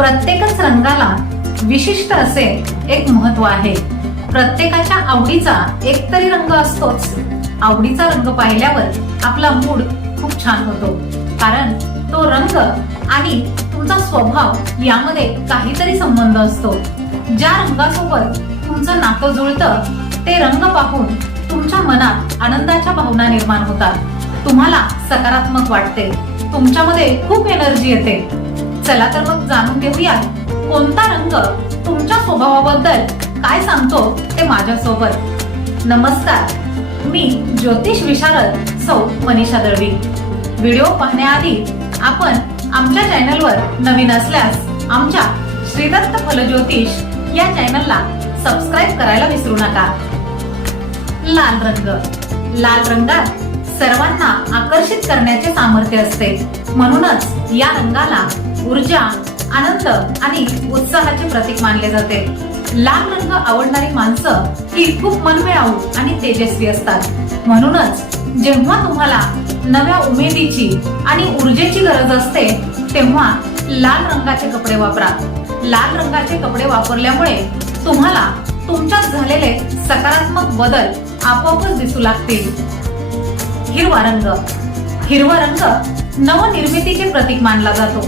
प्रत्येकच रंगाला विशिष्ट असे एक महत्त्व आहे. प्रत्येकाच्या आवडीचा एकतरी रंग असतोच. आवडीचा रंग पाहिल्यावर आपला मूड खूप छान होतो. कारण तो रंग आणि तुमचा स्वभाव यामध्ये काहीतरी संबंध असतो. ज्या रंगासोबत तुमचं नातं जुळतं ते रंग पाहून तुमच्या मनात आनंदाच्या भावना निर्माण होतात. तुम्हाला सकारात्मक वाटते. तुमच्यामध्ये खूप एनर्जी येते. चला तर मग जाणून घेऊया कोणता रंग तुमच्या स्वभावाबद्दल काय सांगतो ते माझ्यासोबत. नमस्कार मी ज्योतिष विशारद सौ मनीषा दळवी. व्हिडिओ पाहण्याआधी आपण आमच्या चॅनलवर नवीन असल्यास आमच्या श्रीदत्त फलज्योतिष या चॅनलला सबस्क्राईब करायला विसरू नका. लाल रंग लाल रंगात सर्वांना आकर्षित करण्याचे सामर्थ्य असते. म्हणूनच या रंगाला ऊर्जा आनंद आणि उत्साहाचे प्रतीक मानले जाते. लाल रंग आवडणारी माणसं ही खूप मनमिळाऊ आणि तेजस्वी असतात. म्हणूनच जेव्हा तुम्हाला नव्या उमेदीची आणि ऊर्जेची गरज असते तेव्हा लाल रंगाचे कपडे वापरा. लाल रंगाचे कपडे वापरल्यामुळे तुम्हाला तुमच्यात झालेले सकारात्मक बदल आपोआपच दिसू लागतील. हिरवा रंग. हिरवा रंग नवनिर्मितीचे प्रतीक मानला जातो.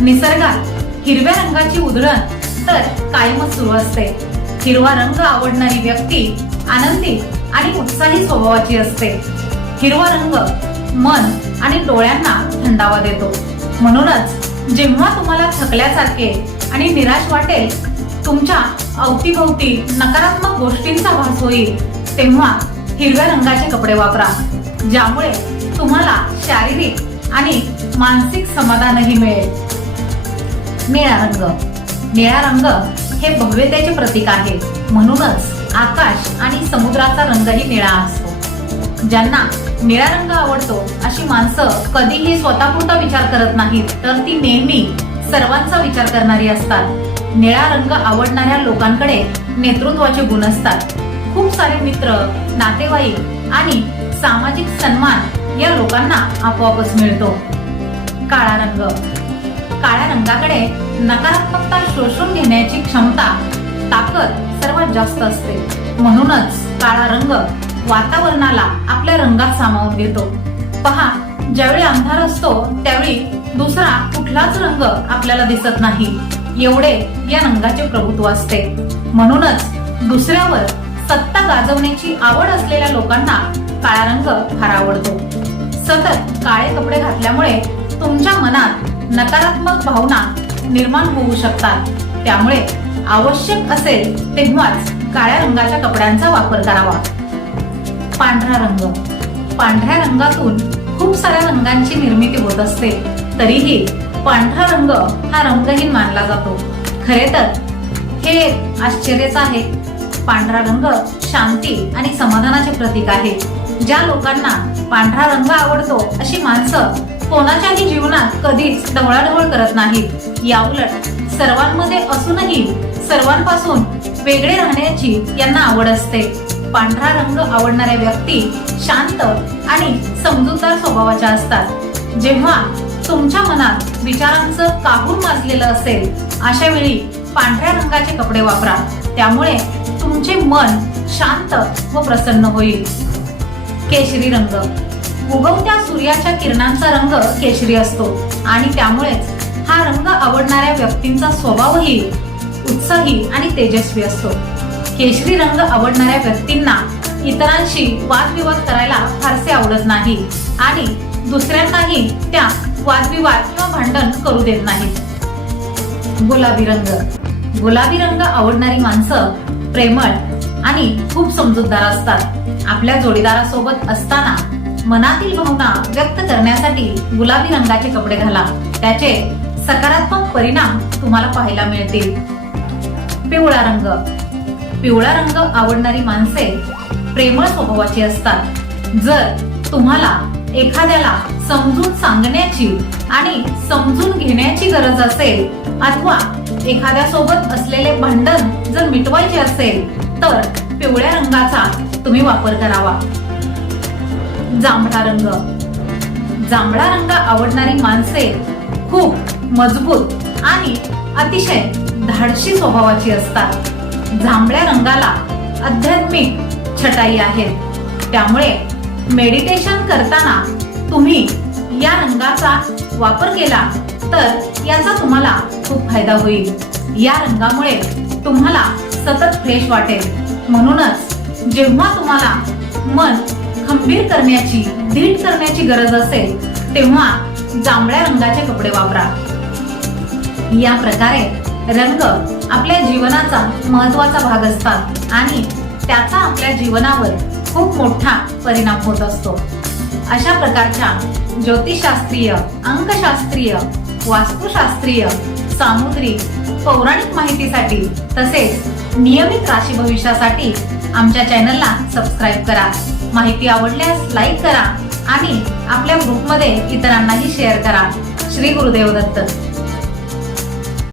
निसर्गात हिरव्या रंगाची उधळण तर कायमच सुरू असते. हिरवा रंग आवडणारी व्यक्ती आनंदी आणि उत्साही स्वभावाची असते. हिरवा रंग मन आणि डोळ्यांना थंडावा देतो. म्हणूनच जेव्हा तुम्हाला थकल्यासारखे आणि निराश वाटेल तुमच्या अवतीभोवती नकारात्मक गोष्टींचा भास होईल तेव्हा हिरव्या रंगाचे कपडे वापरा. ज्यामुळे तुम्हाला शारीरिक आणि मानसिक समाधानही मिळेल. निळा रंग. निळा रंग हे भव्यतेचे प्रतीक आहे. म्हणूनच आकाश आणि समुद्राचा रंगही निळा असतो. ज्यांना निळा रंग आवडतो अशी माणसं कधीही स्वतःपुरता विचार करत नाहीत तर ती नेहमी सर्वांचा विचार करणारी असतात. निळा रंग आवडणाऱ्या लोकांकडे नेतृत्वाचे गुण असतात. खूप सारे मित्र नातेवाईक आणि सामाजिक सन्मान या लोकांना आपोआपच मिळतो. काळा रंग. काळ्या रंगाकडे नकारात्मकता शोषून घेण्याची क्षमता ताकद सर्वात जास्त असते. म्हणूनच काळा रंग वातावरणाला आपल्या रंगात सामावून घेतो. पहा ज्यावेळी अंधार असतो त्यावेळी दुसरा कुठलाच रंग आपल्याला दिसत नाही. एवढे या रंगाचे प्रभुत्व असते. म्हणूनच दुसऱ्यावर सत्ता गाजवण्याची आवड असलेल्या लोकांना काळा रंग फार आवडतो. सतत काळे कपडे घातल्यामुळे तुमच्या मनात नकारात्मक भावना निर्माण होऊ शकतात. त्यामुळे आवश्यक असेल तेव्हाच काळ्या रंगाच्या कपड्यांचा वापर करावा. पांढरा रंग. पांढऱ्या रंगातून खूप साऱ्या रंगांची निर्मिती होत असते. तरीही पांढरा रंग हा रंगहीन मानला जातो. खरे तर हे आश्चर्यच आहे. पांढरा रंग शांती आणि समाधानाचे प्रतीक आहे. ज्या लोकांना पांढरा रंग आवडतो अशी माणसं कोणाच्याही जीवनात कधीच ढवळाढवळ करत नाहीत. याउलट सर्वांमध्ये असूनही सर्वांपासून वेगळे राहण्याची यांना आवड असते. पांढरा रंग आवडणाऱ्या व्यक्ती शांत आणि समजूतदार स्वभावाच्या असतात. जेव्हा तुमच्या मनात विचारांचं काहून माजलेलं असेल अशा वेळी पांढऱ्या रंगाचे कपडे वापरा. त्यामुळे तुमचे मन शांत व प्रसन्न होईल. केशरी रंग. उगवत्या सूर्याच्या किरणांचा रंग केशरी असतो आणि त्यामुळेच हा रंग आवडणाऱ्या व्यक्तींचा स्वभावही उत्साही आणि तेजस्वी असतो. केशरी रंग आवडणाऱ्या व्यक्तींना इतरांशी वादविवाद करायला फारसे आवडत नाही आणि दुसऱ्यांनाही त्या वादविवाद किंवा भांडण करू देत नाहीत. गुलाबी रंग. गुलाबी रंग आवडणारी माणसं प्रेमळ आणि खूप समजूतदार असतात. आपल्या जोडीदारासोबत असताना मनातील भावना व्यक्त करण्यासाठी गुलाबी रंगाचे कपडे घाला. त्याचे सकारात्मक परिणाम तुम्हाला पाहायला मिळतील. पिवळा रंग. पिवळा रंग आवडणारी माणसे प्रेमळ स्वभावाची असतात. जर तुम्हाला एखाद्याला समजून सांगण्याची आणि समजून घेण्याची गरज असेल अथवा एखाद्या सोबत असलेले भांडण जर मिटवायचे असेल तर पिवळ्या रंगाचा तुम्ही वापर करावा. जांभळा रंग. जांभळा रंग आवडणारी माणसे खूप मजबूत आणि अतिशय धाडशी स्वभावाची असतात. जांभळ्या रंगाला आध्यात्मिक छटाई आहेत त्यामुळे मेडिटेशन करताना तुम्ही या रंगाचा वापर केला तर याचा तुम्हाला खूप फायदा होईल. या रंगामुळे तुम्हाला सतत फ्रेश वाटेल. म्हणूनच जेव्हा तुम्हाला मन खंबीर करण्याची धीट करण्याची गरज असेल तेव्हा जांभळ्या रंगाचे कपडे वापरा. या प्रकारे रंग आपल्या जीवनाचा महत्त्वाचा भाग असतात आणि त्याचा आपल्या जीवनावर खूप मोठा परिणाम होत असतो. अशा प्रकारच्या ज्योतिषशास्त्रीय अंकशास्त्रीय वास्तुशास्त्रीय सामुद्रिक पौराणिक माहितीसाठी तसेच नियमित राशी भविष्यासाठी आमच्या चॅनलला सबस्क्राईब करा. माहिती आवडल्यास लाईक करा आणि आपल्या ग्रुपमध्ये इतरांनाही शेअर करा. श्री गुरुदेव दत्त.